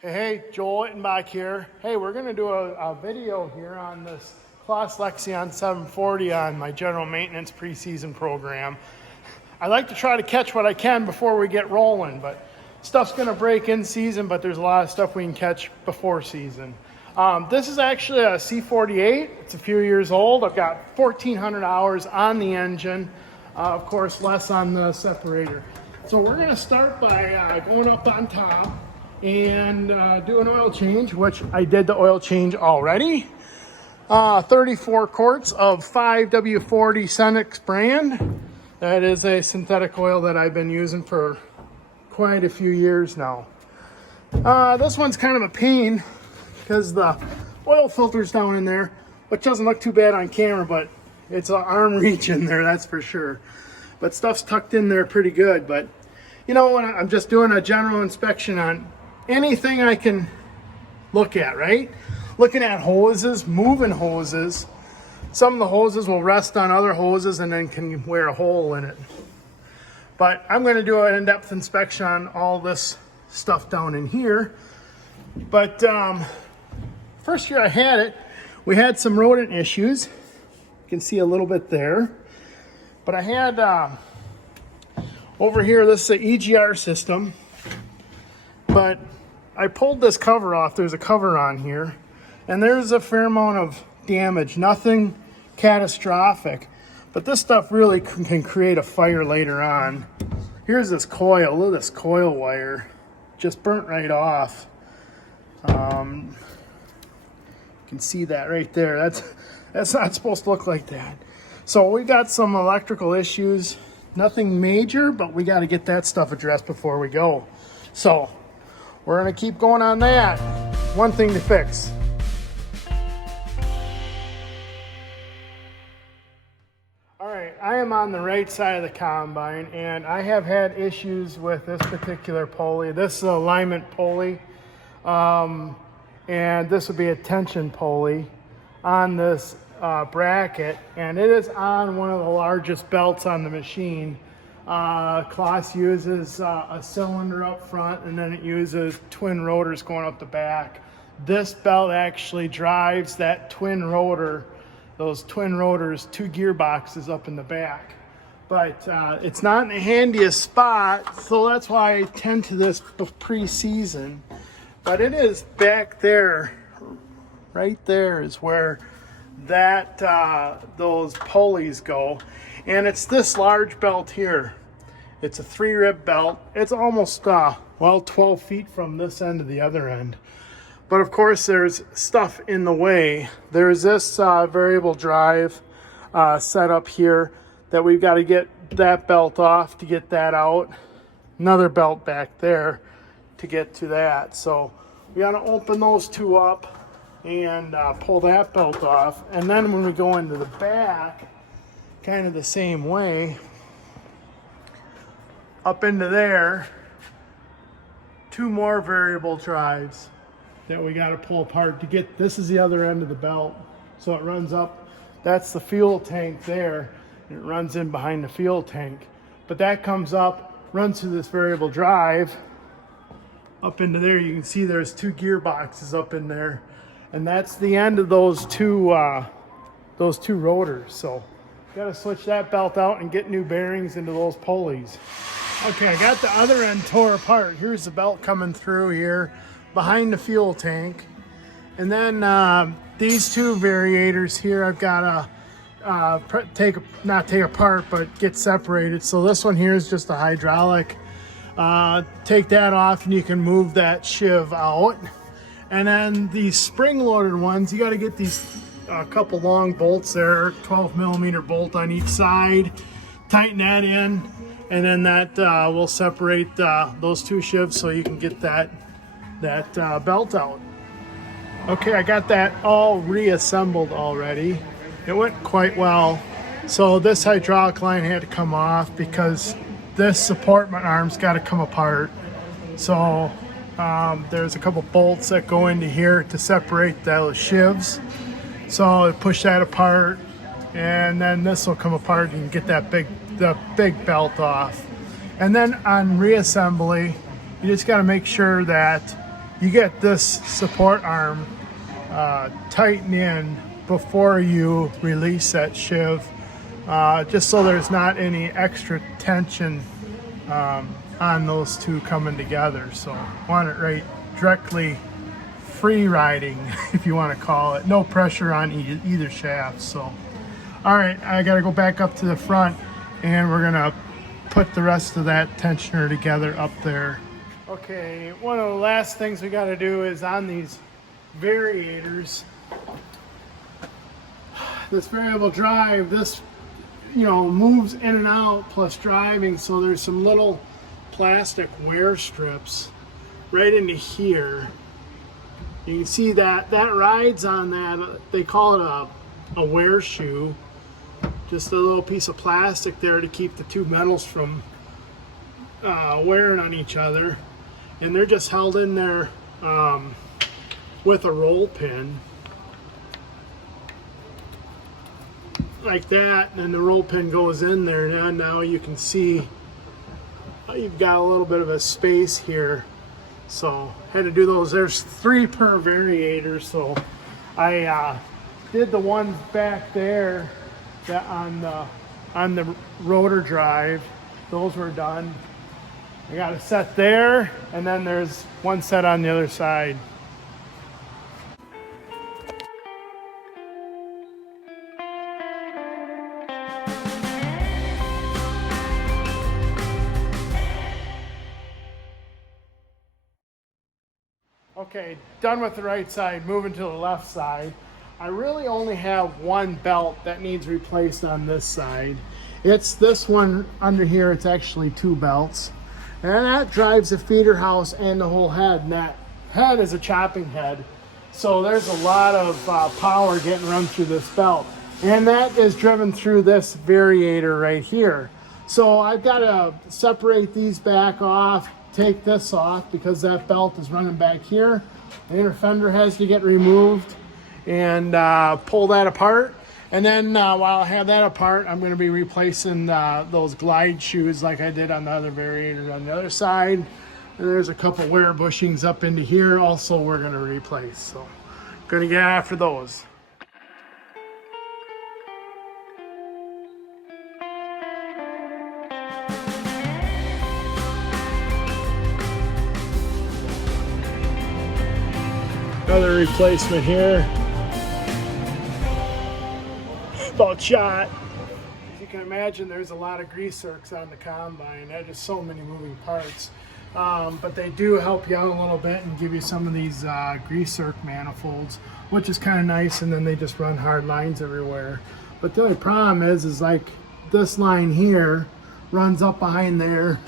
Hey, Joel Ittenbach here. Hey, we're going to do a video here on this Lexion 740 on my general maintenance preseason program. I like to try to catch what I can before we get rolling, but stuff's going to break in season, but there's a lot of stuff we can catch before season. This is actually a C48. It's a few years old. I've got 1,400 hours on the engine. Of course, less on the separator. So we're going to start by going up on top and do an oil change, which I did the oil change already. 34 quarts of 5W40 Cenex brand. That is a synthetic oil that I've been using for quite a few years now. This one's kind of a pain because the oil filter's down in there, which doesn't look too bad on camera, but it's an arm reach in there, that's for sure. But stuff's tucked in there pretty good. But you know, when I'm just doing a general inspection on anything I can look at, right? Looking at hoses, moving hoses. Some of the hoses will rest on other hoses and then can wear a hole in it. But I'm going to do an in-depth inspection on all this stuff down in here. But first year I had it, we had some rodent issues. You can see a little bit there. But I had over here, this is an EGR system. But I pulled this cover off. There's a cover on here, and there's a fair amount of damage. Nothing catastrophic, but this stuff really can create a fire later on. Here's this coil. Look at this coil wire. Just burnt right off. You can see that right there. That's not supposed to look like that. So we got some electrical issues. Nothing major, but we got to get that stuff addressed before we go. So we're going to keep going on that. One thing to fix. All right, I am on the right side of the combine, and I have had issues with this particular pulley. This is an alignment pulley, and this would be a tension pulley on this bracket, and it is on one of the largest belts on the machine. Claas uses a cylinder up front, and then it uses twin rotors going up the back. This belt actually drives that twin rotor, those twin rotors, 2 gearboxes up in the back. But it's not in the handiest spot, so that's why I tend to this pre-season. But it is back there, right there is where that those pulleys go, and it's this large belt here. It's a 3-rib belt. It's almost 12 feet from this end to the other end. But of course there's stuff in the way. There's this variable drive set up here that we've got to get that belt off to get that out. Another belt back there to get to that. So we got to open those two up and pull that belt off, and then when we go into the back, kind of the same way, up into there, 2 more variable drives that we got to pull apart to get. This is the other end of the belt, so it runs up. That's the fuel tank there, and it runs in behind the fuel tank. But that comes up, runs through this variable drive up into there. You can see there's 2 gearboxes up in there. And that's the end of those two rotors. So got to switch that belt out and get new bearings into those pulleys. Okay, I got the other end tore apart. Here's the belt coming through here behind the fuel tank. And then these 2 variators here I've got to not take apart, but get separated. So this one here is just a hydraulic. Take that off and you can move that shiv out. And then these spring-loaded ones, you got to get these couple long bolts there, 12mm bolt on each side, tighten that in, and then that will separate those 2 shivs so you can get that belt out. Okay, I got that all reassembled already. It went quite well. So this hydraulic line had to come off because this supportment arm's got to come apart. So there's a couple bolts that go into here to separate those shivs. So I push that apart, and then this will come apart and get that the big belt off. And then on reassembly, you just got to make sure that you get this support arm tighten in before you release that sheave, just so there's not any extra tension on those two coming together. So want it right directly free riding, if you want to call it. No pressure on either shaft. So all right, I got to go back up to the front, and we're gonna put the rest of that tensioner together up there. Okay, one of the last things we got to do is on these variators, this variable drive, this moves in and out plus driving, so there's some little plastic wear strips right into here. You can see that rides on that. They call it a wear shoe. Just a little piece of plastic there to keep the two metals from wearing on each other. And they're just held in there with a roll pin. Like that, and then the roll pin goes in there. And now you can see you've got a little bit of a space here. So had to do those. There's 3 per variator. So I did the ones back there that on the rotor drive. Those were done. I got a set there, and then there's one set on the other side. Okay, done with the right side, moving to the left side. I really only have one belt that needs replaced on this side. It's this one under here. It's actually 2 belts. And that drives the feeder house and the whole head. And that head is a chopping head. So there's a lot of power getting run through this belt. And that is driven through this variator right here. So I've got to separate these back off, take this off because that belt is running back here. The inner fender has to get removed and pull that apart. And then while I have that apart, I'm going to be replacing those glide shoes like I did on the other variator on the other side. And there's a couple wear bushings up into here also we're going to replace. So I'm going to get after those. Another replacement here. About shot. As you can imagine, there's a lot of grease zerks on the combine. There's just so many moving parts. But they do help you out a little bit and give you some of these grease zerk manifolds, which is kind of nice, and then they just run hard lines everywhere. But the only problem is like this line here runs up behind there,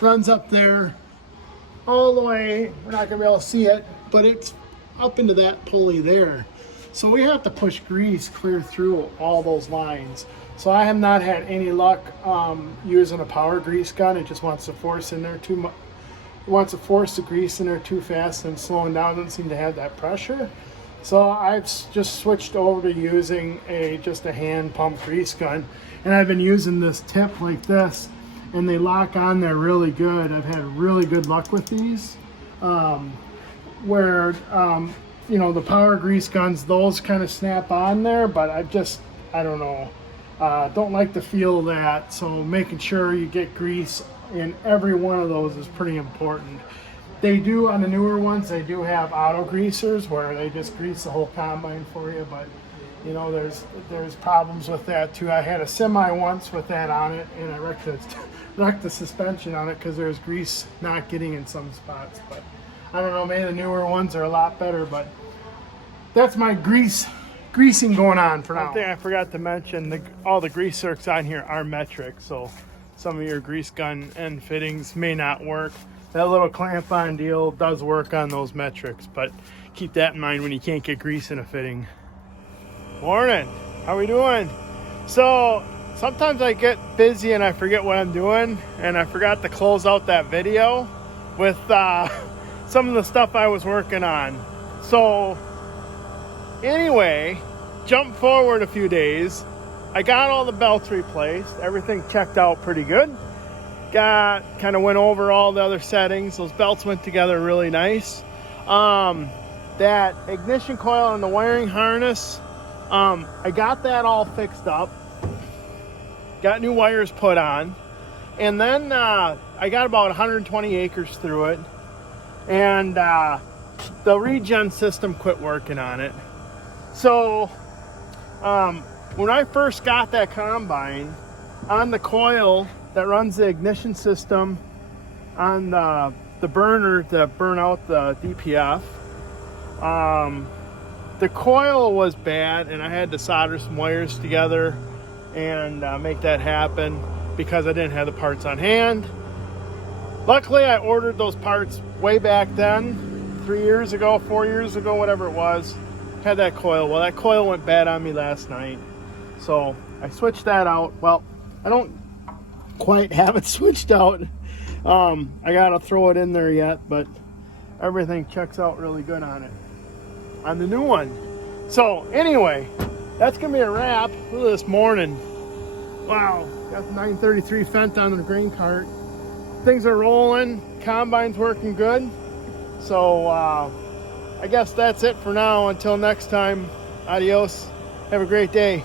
runs up there, all the way. We're not gonna be able to see it, but it's up into that pulley there. So we have to push grease clear through all those lines. So I have not had any luck using a power grease gun. It just wants to force in there too much. It wants to force the grease in there too fast, and slowing down doesn't seem to have that pressure. So I've just switched over to using just a hand pump grease gun, and I've been using this tip like this, and they lock on there really good. I've had really good luck with these. The power grease guns, those kind of snap on there, but I don't know. Don't like the feel of that, so making sure you get grease in every one of those is pretty important. They do, on the newer ones, they do have auto greasers where they just grease the whole combine for you, but there's problems with that too. I had a semi once with that on it, and I wrecked the suspension on it because there's grease not getting in some spots. But I don't know, maybe the newer ones are a lot better, but that's my greasing going on for now. One thing I forgot to mention, all the grease zerks on here are metric, so some of your grease gun end fittings may not work. That little clamp on deal does work on those metrics, but keep that in mind when you can't get grease in a fitting. Morning, how we doing? So sometimes I get busy and I forget what I'm doing, and I forgot to close out that video with some of the stuff I was working on. So anyway, jump forward a few days. I got all the belts replaced. Everything checked out pretty good. Kind of went over all the other settings. Those belts went together really nice. that ignition coil and the wiring harness, I got that all fixed up. Got new wires put on. And then I got about 120 acres through it. And the regen system quit working on it. So when I first got that combine, on the coil that runs the ignition system on the burner to burn out the DPF, the coil was bad, and I had to solder some wires together and make that happen because I didn't have the parts on hand. Luckily, I ordered those parts way back then, 3 years ago, 4 years ago, whatever it was. Had that coil. Well, that coil went bad on me last night, so I switched that out. Well, I don't quite have it switched out. I gotta throw it in there yet, but everything checks out really good on it, on the new one. So anyway, that's gonna be a wrap for this morning. Wow, got the 933 Fendt on the grain cart. Things are rolling, combine's working good. So I guess that's it for now. Until next time, adios. Have a great day.